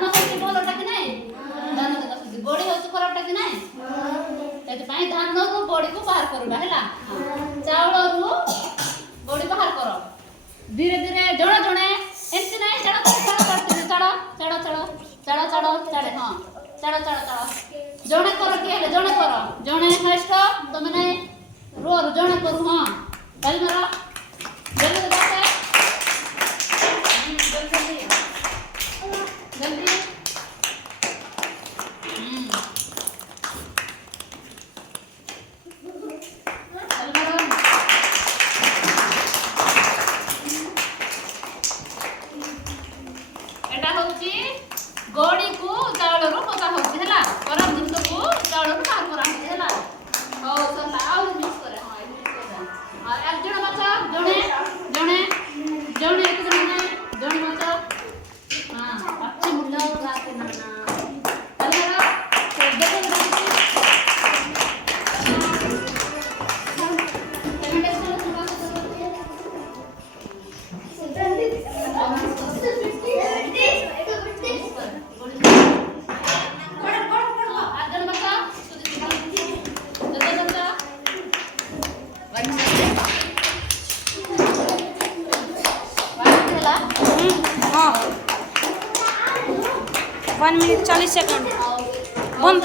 ଧାନ ହେଉଛି ଭଲଟା କି ନାହିଁ ଧାନ ଦେଖୁଛି ବଡ଼ି ହେଉଛି ଖରାପଟା କି ନାହିଁ ସେଥିପାଇଁ ଧାନରୁ ବଡ଼ିକୁ ବାହାର କରିବା ହେଲା ଚାଉଳରୁ ବଡ଼ି ବାହାର କର ଧୀରେ ଧୀରେ ଜଣେ ଜଣେ ଏମିତି ନାହିଁ ଛାଡ଼ ହଁ ଛାଡ଼ ଜଣେ କର କିଏ ହେଲେ ଜଣେ କର ଜଣେ ଫାଷ୍ଟ ତମେ ନାହିଁ ରୁହ ଜଣେ କରୁ ହଁ ତାଲି ମାର ଜଲ୍ଦି ଜଲ୍ଦି गोड़ी को चावल पका होती है गरम जिन को चावल बाहर करा है हो सरला आ मिक्स करे हां मिक्स कर एक जण माछ जणे जणे जणे एक जण नहीं जणे माछ हां अच्छी मुल्ला राते नाना अलरा तो दे वन मिनट 40 सेकंड बंद